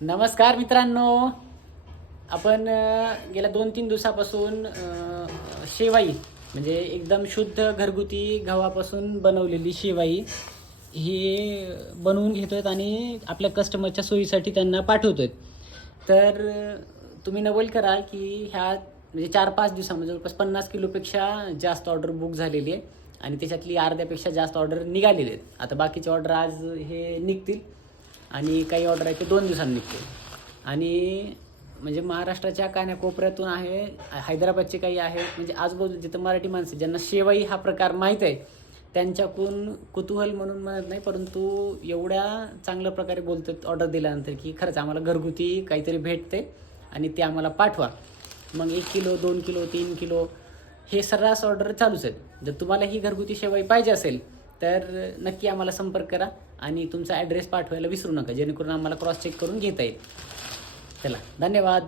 नमस्कार मित्रांनो. आपण गेल्या दोन तीन दिवसापासून शेवाई म्हणजे एकदम शुद्ध घरगुती गव्हापासून बनवलेली शेवाई ही बनवून घेतो आहेत आणि आपल्या कस्टमरच्या सोयीसाठी त्यांना पाठवतो आहेत तर तुम्ही नवल करा की ह्या म्हणजे चार पाच दिवसामध्ये जवळपास पन्नास किलोपेक्षा जास्त ऑर्डर बुक झालेली आहे आणि त्याच्यातली अर्ध्यापेक्षा जास्त ऑर्डर निघालेली आहेत. आता बाकीचे ऑर्डर आज हे निघतील. आणि काही ऑर्डर आहे ते दोन दिवसांनी निघते आणि म्हणजे महाराष्ट्राच्या कानाकोपऱ्यातून आहे हैदराबादचे काही आहेत म्हणजे आजूबाजू जिथं मराठी माणसं ज्यांना शेवाई हा प्रकार माहीत आहे त्यांच्याकडून कुतूहल म्हणून म्हणत नाही परंतु एवढ्या चांगल्या प्रकारे बोलतात ऑर्डर दिल्यानंतर की खरंच आम्हाला घरगुती काहीतरी भेटते आणि ते आम्हाला पाठवा. मग एक किलो दोन किलो तीन किलो हे सर्रास ऑर्डर चालूच आहेत. जर तुम्हाला ही घरगुती शेवाई पाहिजे असेल तर नक्की आम्हाला संपर्क करा. आणि तुमचा ॲड्रेस पाठवायला विसरू नका जेणेकरून आम्हाला क्रॉस चेक करून घेता येईल. चला धन्यवाद.